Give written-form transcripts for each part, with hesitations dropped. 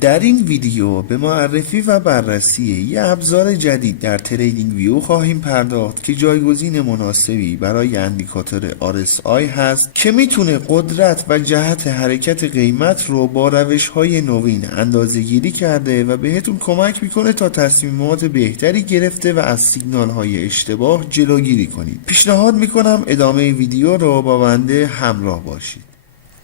در این ویدیو به معرفی و بررسی یه ابزار جدید در تریدینگ ویو خواهیم پرداخت که جایگزین مناسبی برای اندیکاتور RSI هست که میتونه قدرت و جهت حرکت قیمت رو با روش‌های نوین اندازه‌گیری کرده و بهتون کمک میکنه تا تصمیمات بهتری گرفته و از سیگنال‌های اشتباه جلوگیری کنید. پیشنهاد میکنم ادامه ویدیو رو با بنده همراه باشید.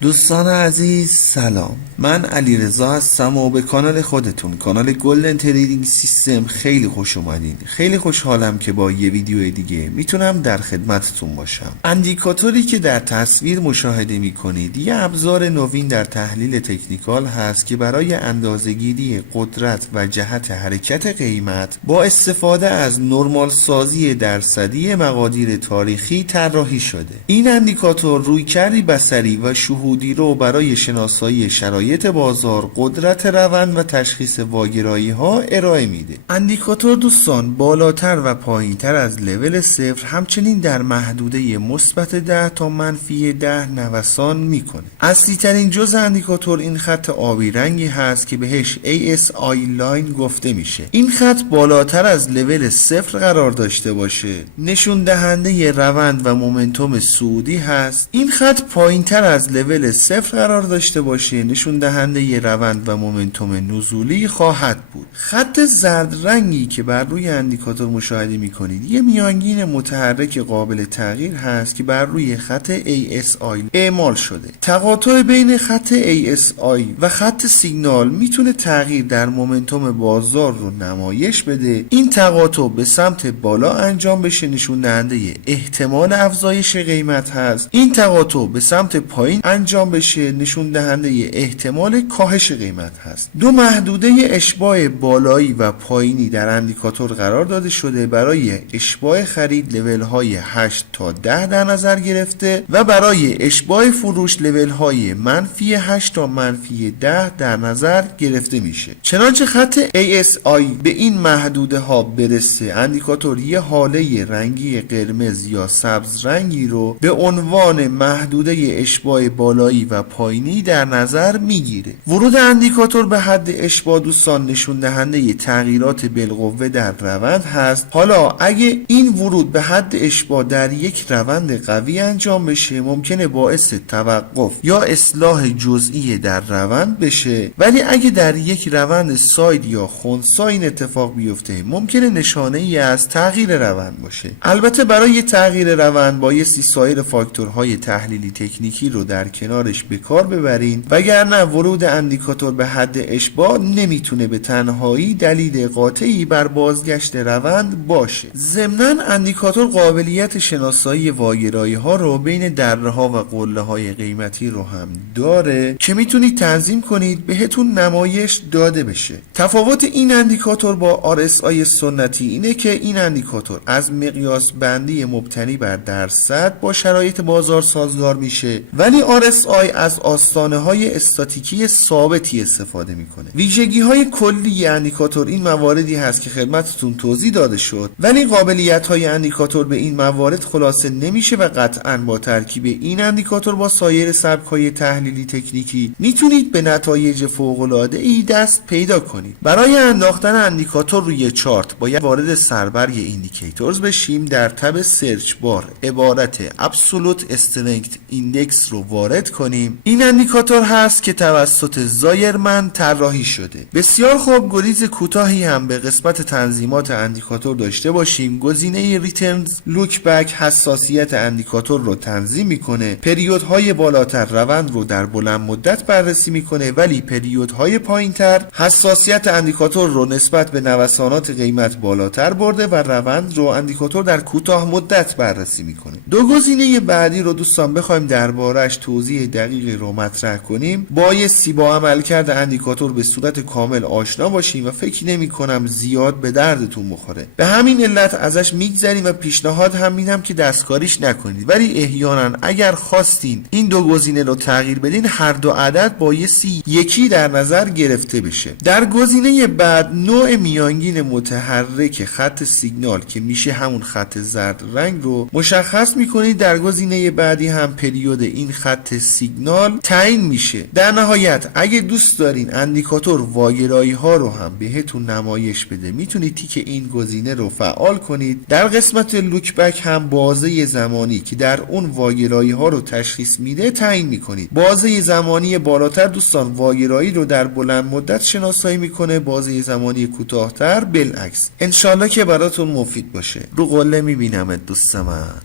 دوستان عزیز سلام، من علیرضا هستم و به کانال خودتون، کانال گلدن تریدینگ سیستم خیلی خوش اومدین. خیلی خوشحالم که با یه ویدیو دیگه میتونم در خدمتتون باشم. اندیکاتوری که در تصویر مشاهده میکنید یه ابزار نوین در تحلیل تکنیکال هست که برای اندازه‌گیری قدرت و جهت حرکت قیمت با استفاده از نرمال سازی درصدی مقادیر تاریخی طراحی شده. این اندیکاتور رویکردی بصری و شهودی رو برای شناسایی شرایط بازار، قدرت روند و تشخیص واگرایی ها ارائه میده. اندیکاتور دوستان بالاتر و پایینتر از لول 0 همچنین در محدوده مثبت 10 تا منفی 10 نوسان میکنه. اصلی ترین جزء اندیکاتور این خط آبی رنگی هست که بهش ASI لاین گفته میشه. این خط بالاتر از لول 0 قرار داشته باشه نشون دهنده روند و مومنتوم صعودی هست. این خط پایینتر از لول 0 قرار داشته باشه نشون دهنده روند و مومنتوم نزولی خواهد بود. خط زرد رنگی که بر روی اندیکاتور مشاهده میکنید یه میانگین متحرک قابل تغییر هست که بر روی خط ASI اعمال شده. تقاطع بین خط ASI و خط سیگنال میتونه تغییر در مومنتوم بازار رو نمایش بده. این تقاطع به سمت بالا انجام بشه نشون دهنده احتمال افزایش قیمت هست. این تقاطع به سمت پایین انجام بشه نشون دهنده احتمال کاهش قیمت هست. دو محدوده اشباع بالایی و پایینی در اندیکاتور قرار داده شده. برای اشباع خرید لول های 8 تا 10 در نظر گرفته و برای اشباع فروش لول های منفی 8 تا منفی 10 در نظر گرفته میشه. چنانچه خط ASI به این محدوده ها برسه اندیکاتور یه حاله رنگی قرمز یا سبز رنگی رو به عنوان محدوده اشباع بالایی و پایینی در نظر میگیره. ورود اندیکاتور به حد اشباع دوستان نشون دهنده تغییرات بالقوه در روند هست. حالا اگه این ورود به حد اشباع در یک روند قوی انجام بشه ممکنه باعث توقف یا اصلاح جزئی در روند بشه، ولی اگه در یک روند ساید یا خنثی این اتفاق بیفته ممکنه نشانه ای از تغییر روند باشه. البته برای تغییر روند بایستی سایر فاکتورهای تحلیلی تکنیکی رو در کنارش به کار ببرین، وگرنه ورود اندیکاتور به حد اشباع نمیتونه به تنهایی دلیل قاطعی بر بازگشت روند باشه. ضمناً اندیکاتور قابلیت شناسایی واگرایی ها رو بین دره ها و قله های قیمتی رو هم داره که میتونید تنظیم کنید بهتون نمایش داده بشه. تفاوت این اندیکاتور با RSI سنتی اینه که این اندیکاتور از مقیاس بندی مبتنی بر درصد با شرایط بازار سازگار میشه، ولی RSI از آستانه های استاتیکی ثابتی استفاده میکنه. ویژگی های کلی اندیکاتور این مواردی هست که خدمتتون توضیح داده شد، ولی قابلیت های اندیکاتور به این موارد خلاصه نمیشه و قطعاً با ترکیب این اندیکاتور با سایر سبک های تحلیلی تکنیکی میتونید به نتایج فوق العاده ای دست پیدا کنید. برای انداختن اندیکاتور روی چارت باید وارد سربرگ ایندیکیتورز بشیم. در تب سرچ بار عبارت ابسولوت استرنگث ایندکس رو وارد کنیم. این اندیکاتور هست که توسط زایرمن طراحی شده. بسیار خوب، گریز کوتاهی هم به قسمت تنظیمات اندیکاتور داشته باشیم. گزینه ریترنز لوک بک حساسیت اندیکاتور رو تنظیم میکنه. پریودهای بالاتر روند رو در بلند مدت بررسی میکنه، ولی پریودهای پایینتر حساسیت اندیکاتور رو نسبت به نوسانات قیمت بالاتر برده و روند رو اندیکاتور در کوتاه مدت بررسی میکنه. دو گزینه بعدی رو دوستان بخوایم درباره‌اش توضیح دقیقی رو مطرح کنیم بایستی با عملکرد اندیکاتور به صورت کامل آشنا باشیم و فکر نمی‌کنم زیاد به دردتون بخوره. به همین علت ازش میگذریم و پیشنهاد هم میدم که دستکاریش نکنید، ولی احیانا اگر خواستین این دو گزینه رو تغییر بدین هر دو عدد بایستی یکی در نظر گرفته بشه. در گزینه بعد نوع میانگین متحرک خط سیگنال که میشه همون خط زرد رنگ رو مشخص میکنید. در گزینه بعدی هم پریود این خط سیگنال تعیین میشه. در نهایت اگه دوست دارین اندیکاتور واگرایی ها رو هم بهتون نمایش بده میتونید تیک این گزینه رو فعال کنید. در قسمت لوک بک هم بازه زمانی که در اون واگرایی ها رو تشخیص میده تعیین میکنید. بازه زمانی بالاتر دوستان واگرایی رو در بلند مدت شناسایی میکنه، بازه زمانی کوتاه‌تر بالعکس. انشالله که براتون مفید باشه. رو قله میبینمت دوست من.